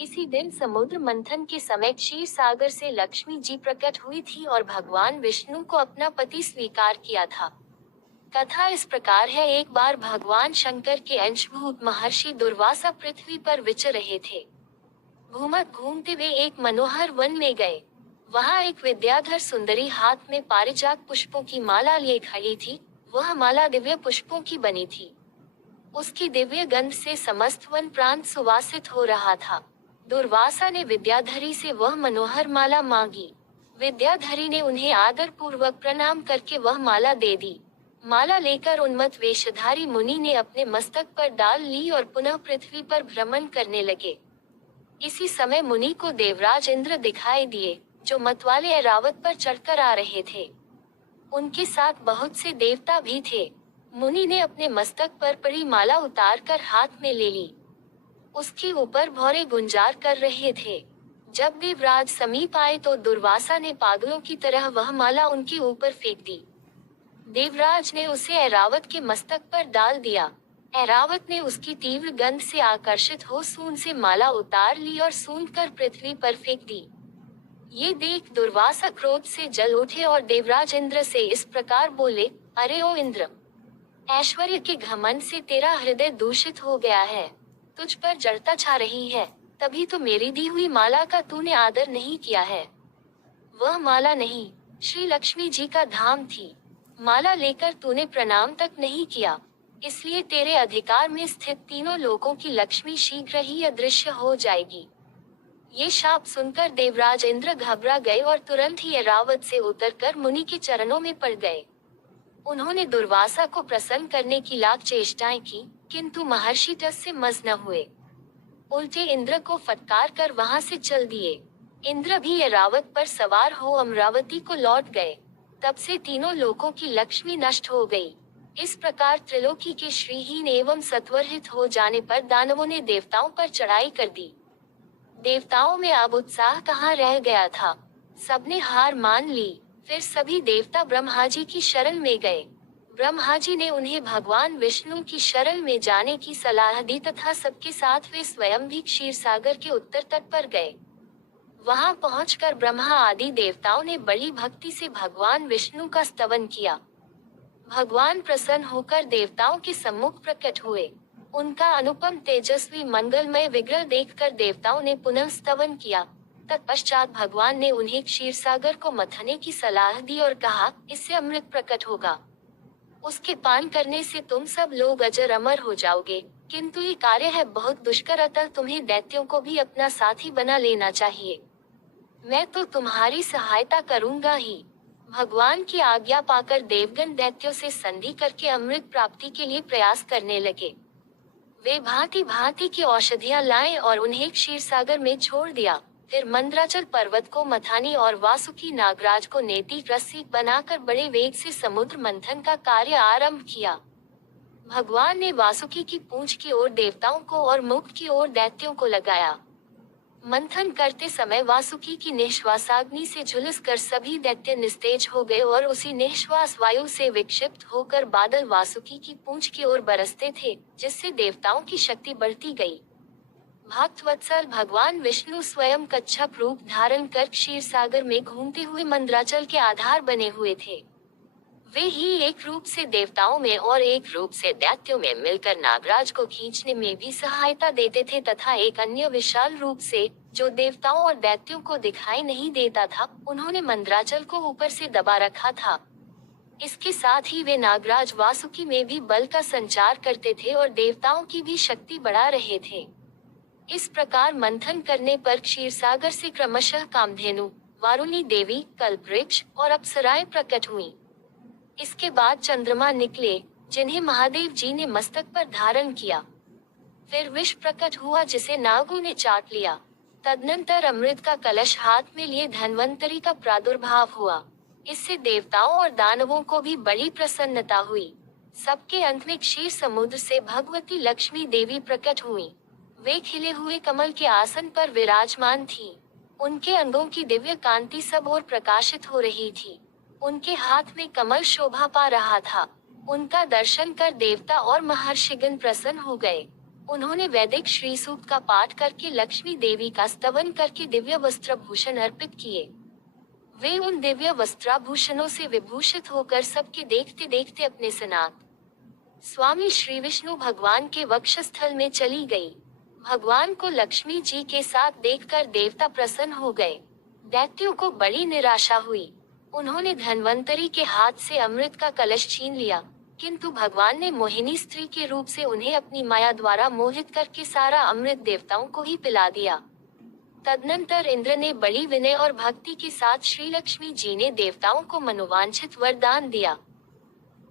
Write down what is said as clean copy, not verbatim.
इसी दिन समुद्र मंथन के समय क्षीर सागर से लक्ष्मी जी प्रकट हुई थी और भगवान विष्णु को अपना पति स्वीकार किया था। कथा इस प्रकार है। एक बार भगवान शंकर के अंशभूत महर्षि दुर्वासा पृथ्वी पर विचर रहे थे। घूमत घूमते वे एक मनोहर वन में गए। वहाँ एक विद्याधर सुंदरी हाथ में पारिजात पुष्पों की माला लिए खड़ी थी। वह माला दिव्य पुष्पों की बनी थी। उसकी दिव्य गंध से समस्त वन प्रांत सुवासित हो रहा था। दुर्वासा ने विद्याधरी से वह मनोहर माला मांगी। विद्याधरी ने उन्हें आदर पूर्वक प्रणाम करके वह माला दे दी। माला लेकर उन्मत्त वेशधारी मुनि ने अपने मस्तक पर डाल ली और पुनः पृथ्वी पर भ्रमण करने लगे। इसी समय मुनि को देवराज इंद्र दिखाई दिए, जो मतवाले ऐरावत पर चढ़कर आ रहे थे। उनके साथ बहुत से देवता भी थे। मुनि ने अपने मस्तक पर पड़ी माला उतारकर हाथ में ले ली। उसके ऊपर भौरे गुंजार कर रहे थे। जब देवराज समीप आए तो दुर्वासा ने पागलों की तरह वह माला उनके ऊपर फेंक दी। देवराज ने उसे ऐरावत के मस्तक पर डाल दिया। ऐरावत ने उसकी तीव्र गंध से आकर्षित हो सूंड से माला उतार ली और सूंघ कर पृथ्वी पर फेंक दी। ये देख दुर्वासा क्रोध से जल उठे और देवराज इंद्र से इस प्रकार बोले, अरे ओ इंद्र, ऐश्वर्य के घमंड से तेरा हृदय दूषित हो गया है। तुझ पर जड़ता छा रही है, तभी तो मेरी दी हुई माला का तूने आदर नहीं किया है। वह माला नहीं, श्री लक्ष्मी जी का धाम थी। माला लेकर तूने प्रणाम तक नहीं किया, इसलिए तेरे अधिकार में स्थित तीनों लोकों की लक्ष्मी शीघ्र ही अदृश्य हो जाएगी। ये शाप सुनकर देवराज इंद्र घबरा गए और तुरंत ही ऐरावत से उतरकर मुनि के चरणों में पड़ गए। उन्होंने दुर्वासा को प्रसन्न करने की लाख चेष्टाएं की, किंतु महर्षि टस से मस न हुए। उल्टे इंद्र को फटकार कर वहां से चल दिए। इंद्र भी ऐरावत पर सवार हो अमरावती को लौट गए। तब से तीनों लोकों की लक्ष्मी नष्ट हो गई। इस प्रकार त्रिलोकी के श्रीहीन एवं सत्वरहित हो जाने पर दानवों ने देवताओं पर चढ़ाई कर दी। देवताओं में अब उत्साह कहाँ रह गया था। सबने हार मान ली। फिर सभी देवता ब्रह्मा जी की शरण में गए। ब्रह्मा जी ने उन्हें भगवान विष्णु की शरण में जाने की सलाह दी तथा सबके साथ वे स्वयं भी क्षीर सागर के उत्तर तट पर गए। वहां पहुंचकर ब्रह्मा आदि देवताओं ने बड़ी भक्ति से भगवान विष्णु का स्तवन किया। भगवान प्रसन्न होकर देवताओं के सम्मुख प्रकट हुए। उनका अनुपम तेजस्वी मंगलमय विग्रह देखकर देवताओं ने पुनः स्तवन किया। तत्पश्चात भगवान ने उन्हें क्षीर सागर को मथने की सलाह दी और कहा, इससे अमृत प्रकट होगा। उसके पान करने से तुम सब लोग अजर अमर हो जाओगे, किंतु ये कार्य है बहुत दुष्कर, अतः तुम्हें दैत्यों को भी अपना साथी बना लेना चाहिए। मैं तो तुम्हारी सहायता करूंगा ही। भगवान की आज्ञा पाकर देवगण दैत्यों से संधि करके अमृत प्राप्ति के लिए प्रयास करने लगे। वे भांति भांति की औषधियां लाए और उन्हें क्षीर सागर में छोड़ दिया। फिर मंद्राचल पर्वत को मथानी और वासुकी नागराज को नेति रस्सी बनाकर बड़े वेग से समुद्र मंथन का कार्य आरंभ किया। भगवान ने वासुकी की पूंछ की ओर देवताओं को और मुख की ओर दैत्यों को लगाया। मंथन करते समय वासुकी की निश्वासाग्नि से झुलस कर सभी दैत्य निस्तेज हो गए और उसी निश्वास वायु से विक्षिप्त होकर बादल वासुकी की पूंछ की ओर बरसते थे, जिससे देवताओं की शक्ति बढ़ती गई। भक्तवत्सल भगवान विष्णु स्वयं कच्छप रूप धारण कर क्षीर सागर में घूमते हुए मंद्राचल के आधार बने हुए थे। वे ही एक रूप से देवताओं में और एक रूप से दैत्यों में मिलकर नागराज को खींचने में भी सहायता देते थे तथा एक अन्य विशाल रूप से, जो देवताओं और दैत्यों को दिखाई नहीं देता था, उन्होंने मंद्राचल को ऊपर से दबा रखा था। इसके साथ ही वे नागराज वासुकी में भी बल का संचार करते थे और देवताओं की भी शक्ति बढ़ा रहे थे। इस प्रकार मंथन करने पर क्षीर सागर से क्रमशः कामधेनु, वारुणी देवी, कल्पवृक्ष और अप्सराएं प्रकट हुईं। इसके बाद चंद्रमा निकले, जिन्हें महादेव जी ने मस्तक पर धारण किया। फिर विष प्रकट हुआ, जिसे नागों ने चाट लिया। तदनंतर अमृत का कलश हाथ में लिए धन्वंतरी का प्रादुर्भाव हुआ। इससे देवताओं और दानवों को भी बड़ी प्रसन्नता हुई। सबके अंत में क्षीर समुद्र से भगवती लक्ष्मी देवी प्रकट हुई। वे खिले हुए कमल के आसन पर विराजमान थीं। उनके अंगों की दिव्य कांति सब ओर प्रकाशित हो रही थी। उनके हाथ में कमल शोभा पा रहा था। उनका दर्शन कर देवता और महर्षिगण प्रसन्न हो गए। उन्होंने वैदिक श्री सूक्त का पाठ करके लक्ष्मी देवी का स्तवन करके दिव्य वस्त्रभूषण अर्पित किए। वे उन दिव्य वस्त्राभूषणों से विभूषित होकर सबके देखते देखते अपने सनात स्वामी श्री विष्णु भगवान के वक्षस्थल में चली गई। भगवान को लक्ष्मी जी के साथ देखकर देवता प्रसन्न हो गए। दैत्यों को बड़ी निराशा हुई। उन्होंने धन्वंतरी के हाथ से अमृत का कलश छीन लिया, किंतु भगवान ने मोहिनी स्त्री के रूप से उन्हें अपनी माया द्वारा मोहित करके सारा अमृत देवताओं को ही पिला दिया। तदनंतर इंद्र ने बड़ी विनय और भक्ति के साथ श्री लक्ष्मी जी ने देवताओं को मनोवांछित वरदान दिया।